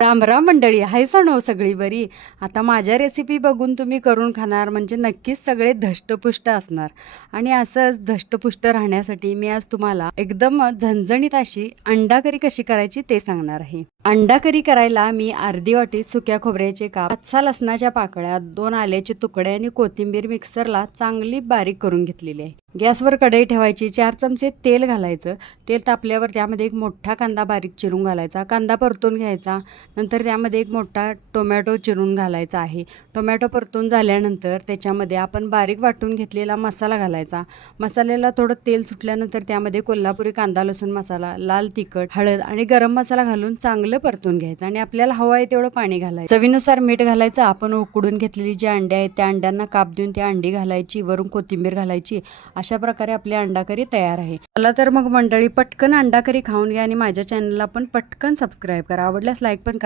रामराम मंडळी, हाय सणो सगळी बरी. आता माझ्या रेसिपी बघून तुम्ही करून खाणार म्हणजे नक्कीच सगळे धष्टपुष्ट असणार. आणि असंच धष्टपुष्ट राहण्यासाठी मी आज तुम्हाला एकदम झणझणीत अशी अंडा करी कशी करायची ते सांगणार आहे. अंडा करी करायला मी अर्धी वाटी सुक्या खोबऱ्याचे काप, 5-6 लसणाच्या पाकळ्या, 2 आल्याचे तुकडे आणि कोथिंबीर मिक्सरला चांगली बारीक करून घेतलेली आहे. गॅसवर कढई ठेवायची, 4 चमचे तेल घालायचं. तेल तापल्यावर त्यामध्ये एक मोठा कांदा बारीक चिरून घालायचा. कांदा परतून घ्यायचा. नंतर त्यामध्ये एक मोठा टोमॅटो चिरून घालायचा आहे. टोमॅटो परतून झाल्यानंतर त्याच्यामध्ये आपण बारीक वाटून घेतलेला मसाला घालायचा. मसाल्याला थोडं तेल सुटल्यानंतर त्यामध्ये कोल्हापुरी कांदा लसूण मसाला, लाल तिखट, हळद आणि गरम मसाला घालून चांगलं परतून घ्यायचं. आणि आपल्याला हवं आहे तेवढं पाणी घालायचं. चवीनुसार मीठ घालायचं. आपण उकडून घेतलेली जी अंडी आहेत त्या अंड्यांना काप देऊन त्या अंडी घालायची, वरून कोथिंबीर घालायची. अशा प्रकारे आपली अंडा करी तयार आहे. चला तर मग मंडळी, पटकन अंडा करी खाऊन घ्या आणि माझ्या चॅनलला पण पटकन सबस्क्राईब करा. आवडल्यास लाईक पण करा.